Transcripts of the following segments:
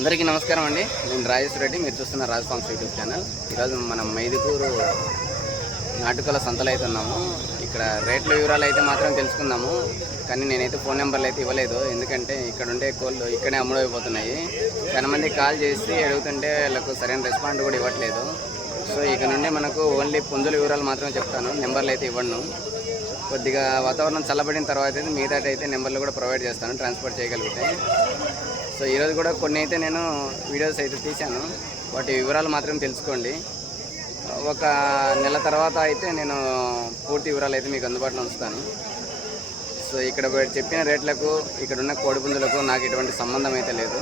అందరికీ నమస్కారం అండి. నేను రాజేష్ రెడ్డి, మీరు చూస్తున్న రాజ్ ఫార్మ్స్ యూట్యూబ్ ఛానల్. ఈరోజు మనం మైదుకూరు నాటుకోల సంతలో అయితే ఉన్నాము. ఇక్కడ రేట్ల వివరాలు అయితే మాత్రం తెలుసుకుందాము. కానీ నేనైతే ఫోన్ నెంబర్లు అయితే ఇవ్వలేదు, ఎందుకంటే ఇక్కడ ఉండే కోళ్ళు ఇక్కడే అమ్ముడైపోతున్నాయి. చాలా మంది కాల్ చేసి అడుగుతుంటే వాళ్ళకు సరైన రెస్పాండ్ కూడా ఇవ్వట్లేదు. సో ఇక నుండి మనకు ఓన్లీ పుంజుల వివరాలు మాత్రమే చెప్తాను, నెంబర్లు అయితే ఇవ్వను. కొద్దిగా వాతావరణం చల్లబడిన తర్వాత అయితే మిగతా అయితే నెంబర్లు కూడా ప్రొవైడ్ చేస్తాను, ట్రాన్స్పోర్ట్ చేయగలిగితే. సో ఈరోజు కూడా కొన్ని అయితే నేను వీడియోస్ అయితే తీశాను, వాటి వివరాలు మాత్రం తెలుసుకోండి. ఒక నెల తర్వాత అయితే నేను పూర్తి వివరాలు అయితే మీకు అందుబాటులో ఉంచుతాను. సో ఇక్కడ చెప్పిన రేట్లకు ఇక్కడ ఉన్న కోడిపుంజులకు నాకు ఎటువంటి సంబంధం అయితే లేదు.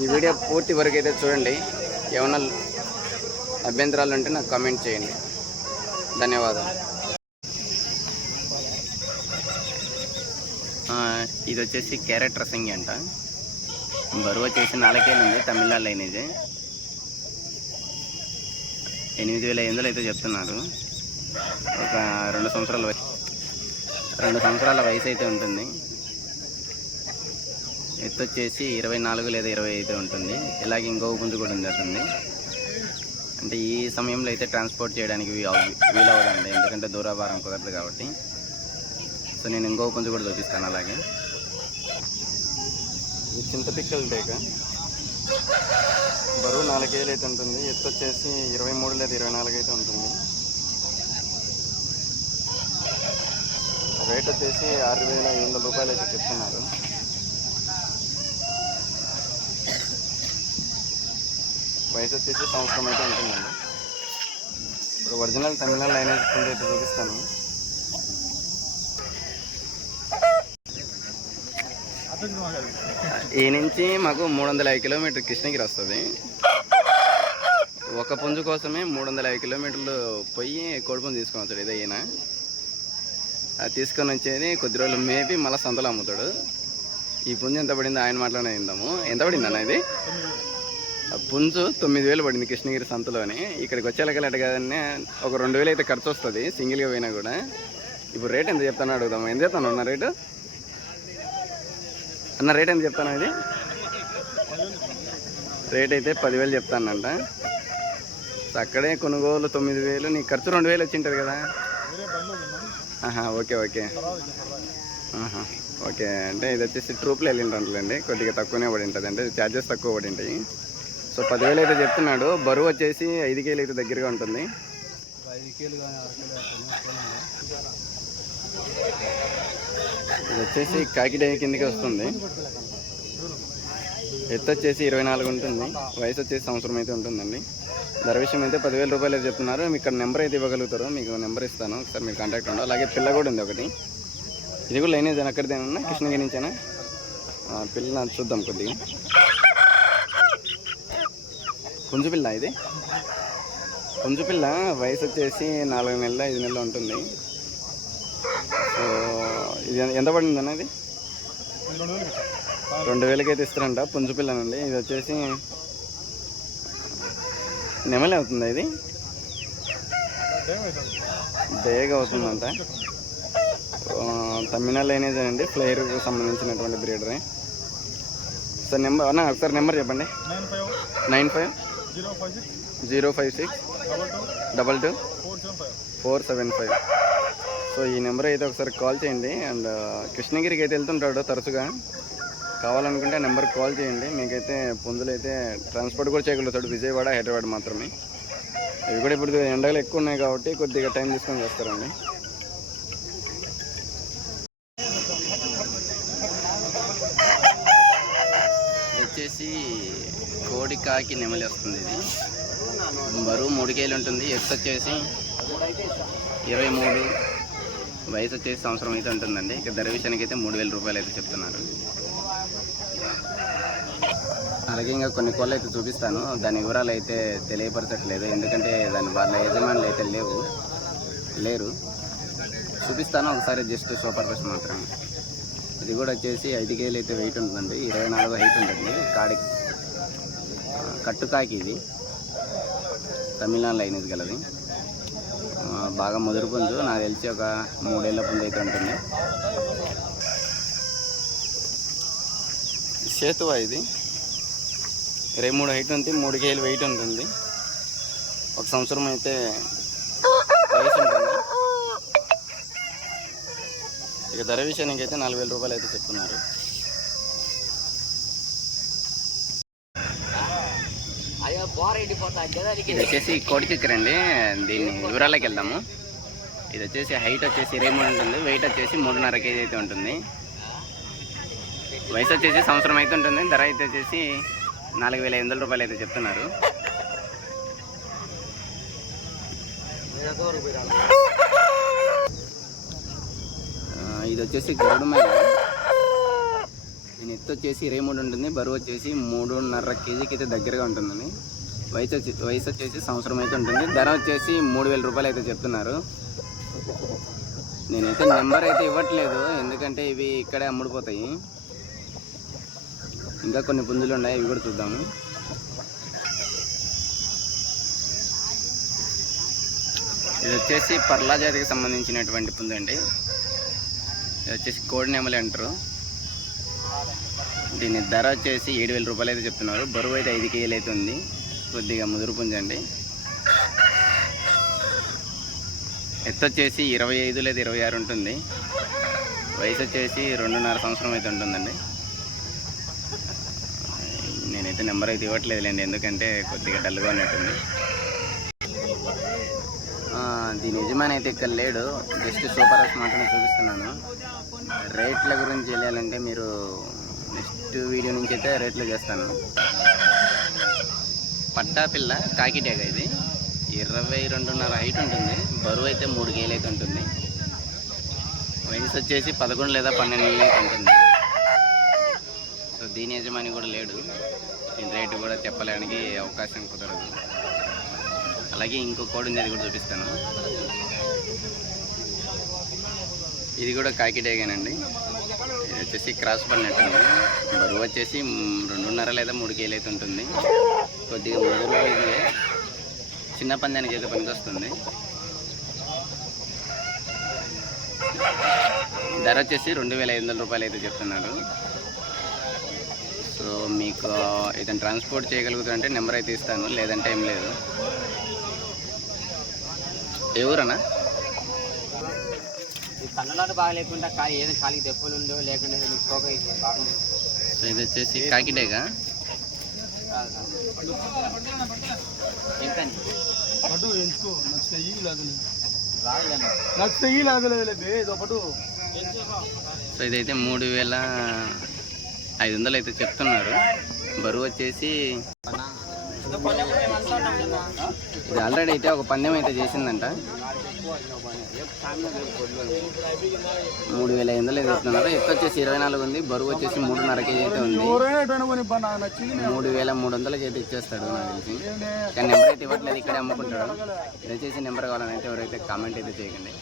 ఈ వీడియో పూర్తి వరకు అయితే చూడండి. ఏమన్నా అభ్యంతరాలు ఉంటే నాకు కామెంట్ చేయండి. ధన్యవాదాలు. ఇది వచ్చేసి క్యారెట్ రసంగి అంట. బరువు వచ్చేసి 4 కేజీలు ఉంది. తమిళనాడు లైనేజ్ 8,500 అయితే చెప్తున్నారు. ఒక 2 సంవత్సరాల వయసు అయితే ఉంటుంది. ఎత్తు వచ్చేసి 24 లేదా 20 అయితే ఉంటుంది. ఇలాగే ఇంకో పుంజు కూడా ఉంది అతన్ని. అంటే ఈ సమయంలో అయితే ట్రాన్స్పోర్ట్ చేయడానికి వీలవదండి, ఎందుకంటే దూరాభారం కుదరదు కాబట్టి. సో నేను ఇంకో పుంజు కూడా చూపిస్తాను. అలాగే ఇది చింతపిక్కల డేగ, బరువు 4 కేజీలు అయితే ఉంటుంది. ఎత్తు వచ్చేసి 23 లేదా 24 అయితే ఉంటుంది. రేట్ వచ్చేసి 6,500 రూపాయలు అయితే చెప్తున్నారు. వయసు వచ్చేసి సంవత్సరం అయితే ఉంటుందండి. ఇప్పుడు ఒరిజినల్ తమిళనాడు లైనేజ్ పుంజు అయితే చూపిస్తాను. ఈ నుంచి మాకు 350 కిలోమీటర్ కృష్ణగిరి వస్తుంది. ఒక పుంజు కోసమే 350 కిలోమీటర్లు పోయి కోడిపుంజు తీసుకొని వస్తాడు. ఇదే ఈయన అది తీసుకొని వచ్చేది కొద్ది రోజులు మేపి మళ్ళీ సంతలో అమ్ముతాడు. ఈ పుంజు ఎంత పడిందో ఆయన మాట్లాడే విందాము. ఎంత పడింది అన్న ఇది? పుంజు 9,000 పడింది కృష్ణగిరి సంతలోని. ఇక్కడికి వచ్చేలాగలట కదనే ఒక 2,000 అయితే ఖర్చు వస్తుంది సింగిల్గా పోయినా కూడా. ఇప్పుడు రేట్ ఎంత చెప్తానో అడుగుదాము. ఎంత చెప్తాను అన్న రేటు? అన్న రేట్ ఎంత చెప్తాను? ఇది రేట్ అయితే 10,000 చెప్తానంట. అక్కడే కొనుగోలు 9,000, నీ ఖర్చు 2,000 వచ్చి ఉంటుంది కదా. Okay okay okay. అంటే ఇది వచ్చేసి ట్రూప్లో వెళ్ళింటండి, కొద్దిగా తక్కువనే పడి ఉంటుంది, అంటే ఛార్జెస్ తక్కువ పడి ఉంటాయి. సో 10,000 అయితే చెప్తున్నాడు. బరువు వచ్చేసి 5 కేజీలు అయితే దగ్గరగా ఉంటుంది. ఇది వచ్చేసి కాకిడే కిందకి వస్తుంది. ఎత్తు వచ్చేసి 24 ఉంటుంది. వయసు వచ్చేసి సంవత్సరం అయితే ఉంటుందండి. ధర విషయం అయితే 10,000 రూపాయలు అయితే చెప్తున్నారు. మీకు ఇక్కడ నెంబర్ అయితే ఇవ్వగలుగుతారు, మీకు నెంబర్ ఇస్తాను, ఒకసారి మీరు కాంటాక్ట్ ఉండాలి. అలాగే పిల్ల కూడా ఉంది ఒకటి. ఇది కూడా లైనేజ్ అక్కడిదేనా, కృష్ణగిరి నుంచేనా? పిల్ల చూద్దాం కొద్దిగా. పుంజు పిల్ల ఇది. పుంజు పిల్ల వయసు వచ్చేసి 4 నెలలు 5 నెలలు ఉంటుంది. సో ఇది ఎంత పడిందన్న? ఇది 2,000కి అయితే ఇస్తారంట పుంజు పిల్లనండి. ఇది వచ్చేసి నెమలి అవుతుంది. ఇది డేగా అవుతుందంట. తమిళనాడు లైనేజ్ అండి, ఫ్లైర్కు సంబంధించినటువంటి బ్రీడరే. సార్ నెంబర్ అన్న ఒకసారి నెంబర్ చెప్పండి. 95-056-22-475. సో ఈ నెంబర్ అయితే ఒకసారి కాల్ చేయండి. అండ్ కృష్ణగిరికి అయితే వెళ్తుంటాడు తరచుగా, కావాలనుకుంటే నెంబర్కి కాల్ చేయండి. మీకైతే పుంజులు అయితే ట్రాన్స్పోర్ట్ కూడా చేయగలుగుతాడు, విజయవాడ హైదరాబాద్ మాత్రమే. ఇవి కూడా ఇప్పుడు ఎండలు ఎక్కువ ఉన్నాయి కాబట్టి కొద్దిగా టైం తీసుకొని చేస్తారండి. వచ్చేసి కోడి కాకి నెమలి వస్తుంది. ఇది బరువు 3 కేజీలు ఉంటుంది. ఎత్తు వచ్చేసి 23, వయసు వచ్చేసి సంవత్సరం అయితే ఉంటుందండి. ఇక ధర విషయానికి అయితే 3000 రూపాయలు అయితే చెప్తున్నారు. అలాగే ఇంకా కొన్ని కోళ్ళు అయితే చూపిస్తాను. దాని వివరాలు అయితే తెలియపరచట్లేదు, ఎందుకంటే దాని వాళ్ళ యజమానులు అయితే లేరు. చూపిస్తాను ఒకసారి, జస్ట్ షో పర్పస్ మాత్రమే. ఇది కూడా వచ్చేసి 5 కేజీలు అయితే వెయిట్ ఉంటుందండి. 24 హైట్ ఉంటుంది. కట్టుకాకి ఇది తమిళనాడు లైనేజ్ గలది. బాగా ముదురు పుంజు, నాకు తెలిసి ఒక 3 ఏళ్ల పుంజు అయితే ఉంటుంది. సేతువా ఇది 23 హైట్ ఉంది, 3 కేజీలు వెయిట్ ఉంటుంది. 1 సంవత్సరం అయితే వయసు ఉంటుంది. ఇక ధర విషయానికి అయితే 4000 రూపాయలు అయితే చెప్తున్నారు. ఇది వచ్చేసి కోడి చిక్కర్ అండి. దీన్ని వివరాలకి వెళ్దాము. ఇది వచ్చేసి హైట్ వచ్చేసి 23 ఉంటుంది, వెయిట్ వచ్చేసి 3.5 కేజీ అయితే ఉంటుంది. వయసు వచ్చేసి సంవత్సరం అయితే ఉంటుంది. ధర అయితే వచ్చేసి 4500 రూపాయలు అయితే చెప్తున్నారు. ఇది వచ్చేసి గరుడు మేళ. దీని ఎత్తు వచ్చేసి 23 ఉంటుంది, బరువు వచ్చేసి 3.5 కేజీకి అయితే దగ్గరగా ఉంటుందండి. వయసు వచ్చేసి సంవత్సరం అయితే ఉంటుంది. ధర వచ్చేసి 3000 రూపాయలు అయితే చెప్తున్నారు. నేనైతే నెంబర్ అయితే ఇవ్వట్లేదు, ఎందుకంటే ఇవి ఇక్కడే అమ్ముడిపోతాయి. ఇంకా కొన్ని పుంజులు ఉన్నాయి, ఇవి కూడా చూద్దాము. ఇది వచ్చేసి పర్లా జాతికి సంబంధించినటువంటి పుంజు అండి. ఇది వచ్చేసి కోడి నెమలి అంటారు. దీని ధర వచ్చేసి 7000 రూపాయలు అయితే చెప్తున్నారు. బరువు అయితే 5 కేజీలు అయితే ఉంది. కొద్దిగా ముదురు పుంజు అండి. ఎత్తు వచ్చేసి 25 లేదా 26 ఉంటుంది. వయసు వచ్చేసి 2.5 సంవత్సరం అయితే ఉంటుందండి. నేనైతే నెంబర్ అయితే ఇవ్వట్లేదులేండి, ఎందుకంటే కొద్దిగా డల్గా ఉన్నట్టుంది. దీని యజమాని అయితే ఇక్కడ లేడు, జస్ట్ సూపర్ హౌస్ మాత్రమే చూపిస్తున్నాను. రేట్ల గురించి తెలియాలంటే మీరు నెక్స్ట్ వీడియో నుంచి అయితే రేట్లు చేస్తాను. పట్టాపిల్ల కాకిటేగ ఇది 22.5 హైట్ ఉంటుంది. బరువు అయితే 3 కేజీలు అయితే ఉంటుంది. వయసు వచ్చేసి 11 లేదా 12 నెలలు అయితే ఉంటుంది. సో దీని యజమాని కూడా లేడు, దీని రేటు కూడా చెప్పడానికి అవకాశం కుదరదు. అలాగే ఇంకో కోడి ఉంది, అది కూడా చూపిస్తాను. ఇది కూడా కాకిటేగానండి. ఇది వచ్చేసి క్రాస్ పడినట్టు అండి. బరువు వచ్చేసి 2.5 లేదా 3 కేజీలు అయితే ఉంటుంది. కొద్దిగా ముదురు అయితే చిన్న పందానికి అయితే పనికి వస్తుంది. ధర వచ్చేసి 2500 రూపాయలు అయితే చెప్తున్నారు. సో మీకు ఇతను ట్రాన్స్పోర్ట్ చేయగలుగుతారంటే నెంబర్ అయితే ఇస్తాను, లేదంటే ఏం లేదు. ఏ ఊరన్నా? కన్నలాంటి బాగా లేకుండా ఏదైనా ఖాళీ దెబ్బలు ఉండో లేకుండా సో ఇది వచ్చేసి కాకిటేగా. సో ఇదైతే 3500 అయితే చెప్తున్నారు. బరువు వచ్చేసి ఇది ఆల్రెడీ అయితే ఒక పందెం అయితే చేసిందంట. 3500 అయితే చెప్తున్నారు. ఎత్తు వచ్చేసి 24 ఉంది, బరువు వచ్చేసి 3.5 కేజీ అయితే ఉంది. 3300 అయితే ఇచ్చేస్తాడు నాకు తెలిసి. కానీ నెంబర్ అయితే ఇవ్వట్లేదు, ఇక్కడే అమ్ముకుంటాడు. దయచేసి నెంబర్ కావాలని అయితే ఎవరైతే కామెంట్ అయితే చేయకండి.